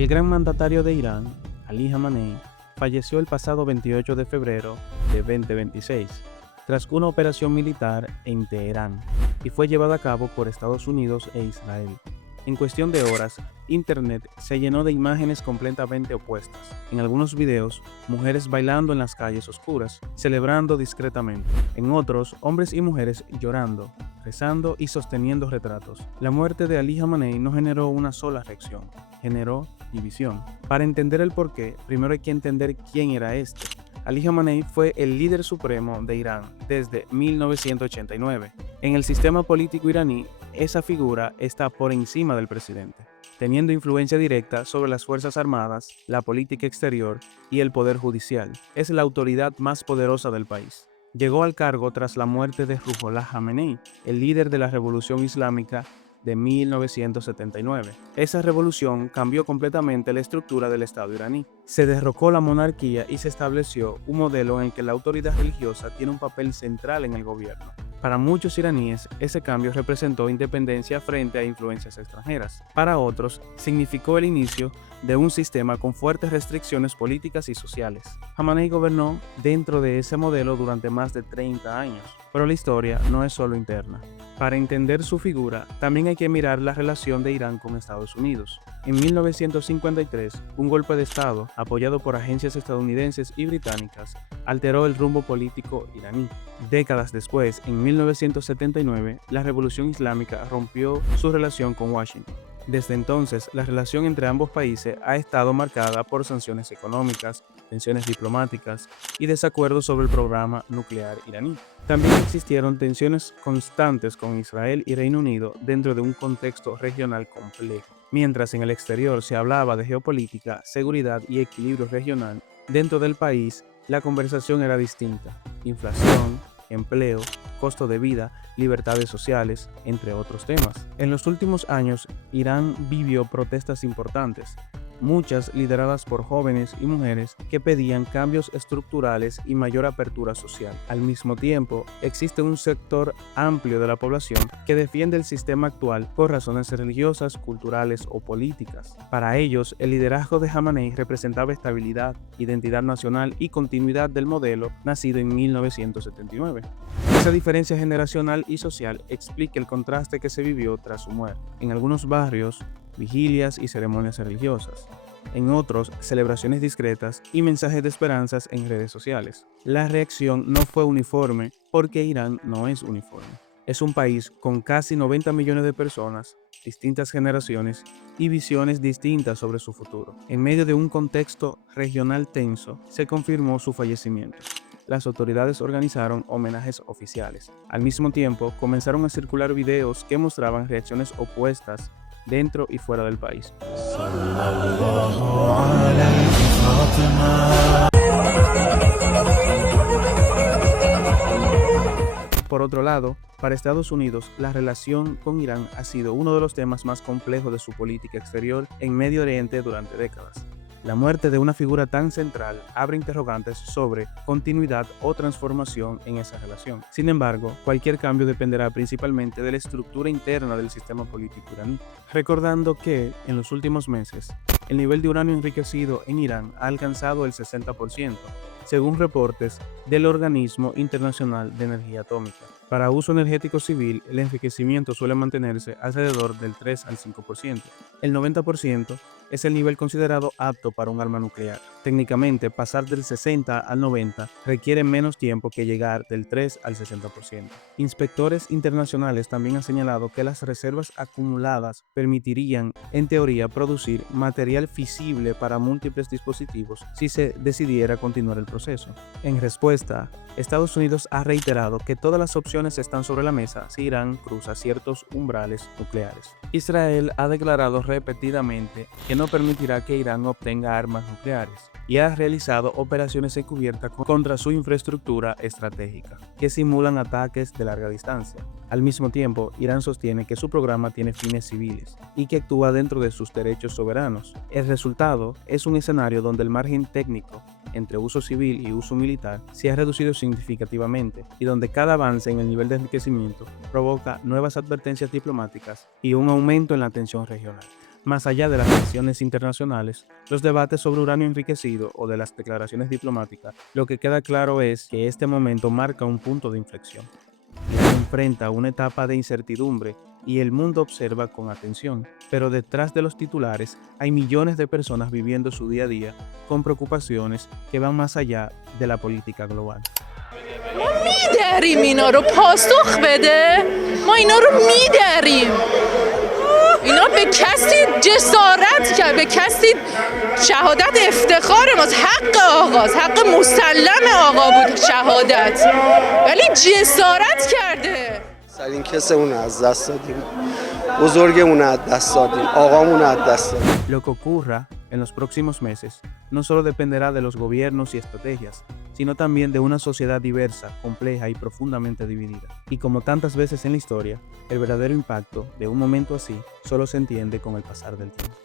El gran mandatario de Irán, Ali Khamenei, falleció el pasado 28 de febrero de 2026, tras una operación militar en Teherán, y fue llevada a cabo por Estados Unidos e Israel. En cuestión de horas, Internet se llenó de imágenes completamente opuestas. En algunos videos, mujeres bailando en las calles oscuras, celebrando discretamente. En otros, hombres y mujeres llorando, rezando y sosteniendo retratos. La muerte de Ali Khamenei no generó una sola reacción, generó división. Para entender el porqué, primero hay que entender quién era este. Ali Khamenei fue el líder supremo de Irán desde 1989. En el sistema político iraní, esa figura está por encima del presidente, teniendo influencia directa sobre las Fuerzas Armadas, la política exterior y el poder judicial. Es la autoridad más poderosa del país. Llegó al cargo tras la muerte de Ruhollah Khamenei, el líder de la Revolución Islámica de 1979. Esa revolución cambió completamente la estructura del Estado iraní. Se derrocó la monarquía y se estableció un modelo en el que la autoridad religiosa tiene un papel central en el gobierno. Para muchos iraníes, ese cambio representó independencia frente a influencias extranjeras. Para otros, significó el inicio de un sistema con fuertes restricciones políticas y sociales. Khamenei gobernó dentro de ese modelo durante más de 30 años, pero la historia no es solo interna. Para entender su figura, también hay que mirar la relación de Irán con Estados Unidos. En 1953, un golpe de Estado, apoyado por agencias estadounidenses y británicas, alteró el rumbo político iraní. Décadas después, en 1979, la Revolución Islámica rompió su relación con Washington. Desde entonces, la relación entre ambos países ha estado marcada por sanciones económicas, tensiones diplomáticas y desacuerdos sobre el programa nuclear iraní. También existieron tensiones constantes con Israel y Reino Unido dentro de un contexto regional complejo. Mientras en el exterior se hablaba de geopolítica, seguridad y equilibrio regional, dentro del país la conversación era distinta. Inflación, empleo, costo de vida, libertades sociales, entre otros temas. En los últimos años, Irán vivió protestas importantes, muchas lideradas por jóvenes y mujeres que pedían cambios estructurales y mayor apertura social. Al mismo tiempo, existe un sector amplio de la población que defiende el sistema actual por razones religiosas, culturales o políticas. Para ellos, el liderazgo de Khamenei representaba estabilidad, identidad nacional y continuidad del modelo nacido en 1979. Esa diferencia generacional y social explica el contraste que se vivió tras su muerte. En algunos barrios, vigilias y ceremonias religiosas. En otros, celebraciones discretas y mensajes de esperanzas en redes sociales. La reacción no fue uniforme porque Irán no es uniforme. Es un país con casi 90 millones de personas, distintas generaciones y visiones distintas sobre su futuro. En medio de un contexto regional tenso, se confirmó su fallecimiento. Las autoridades organizaron homenajes oficiales. Al mismo tiempo, comenzaron a circular videos que mostraban reacciones opuestas dentro y fuera del país. Por otro lado, para Estados Unidos, la relación con Irán ha sido uno de los temas más complejos de su política exterior en Medio Oriente durante décadas. La muerte de una figura tan central abre interrogantes sobre continuidad o transformación en esa relación. Sin embargo, cualquier cambio dependerá principalmente de la estructura interna del sistema político iraní. Recordando que, en los últimos meses, el nivel de uranio enriquecido en Irán ha alcanzado el 60%, según reportes del Organismo Internacional de Energía Atómica. Para uso energético civil, el enriquecimiento suele mantenerse alrededor del 3 al 5%. El 90% es el nivel considerado apto para un arma nuclear. Técnicamente, pasar del 60 al 90 requiere menos tiempo que llegar del 3 al 60%. Inspectores internacionales también han señalado que las reservas acumuladas permitirían, en teoría, producir material fisible para múltiples dispositivos si se decidiera continuar el proceso. En respuesta, Estados Unidos ha reiterado que todas las opciones están sobre la mesa si Irán cruza ciertos umbrales nucleares. Israel ha declarado repetidamente que no permitirá que Irán obtenga armas nucleares y ha realizado operaciones encubiertas contra su infraestructura estratégica, que simulan ataques de larga distancia. Al mismo tiempo, Irán sostiene que su programa tiene fines civiles y que actúa dentro de sus derechos soberanos. El resultado es un escenario donde el margen técnico entre uso civil y uso militar se ha reducido significativamente y donde cada avance en el nivel de enriquecimiento provoca nuevas advertencias diplomáticas y un aumento en la tensión regional. Más allá de las tensiones internacionales, los debates sobre uranio enriquecido o de las declaraciones diplomáticas, lo que queda claro es que este momento marca un punto de inflexión. Irán enfrenta una etapa de incertidumbre y el mundo observa con atención, pero detrás de los titulares hay millones de personas viviendo su día a día con preocupaciones que van más allá de la política global. می‌داریم اینا رو پاسخ بده ما اینا رو می‌داریم اینا به کسی جسارت کرد به کسی شهادت افتخار ماست حق آقاست حق مسلم آقا بود شهادت ولی جسارت کرده سرین کسمون از دست دادیم بزرگمون از دست دادیم آقامون از دست دادیم. Lo que ocurra en los próximos meses no solo dependerá de los gobiernos y estrategias, sino también de una sociedad diversa, compleja y profundamente dividida. Y como tantas veces en la historia, el verdadero impacto de un momento así solo se entiende con el pasar del tiempo.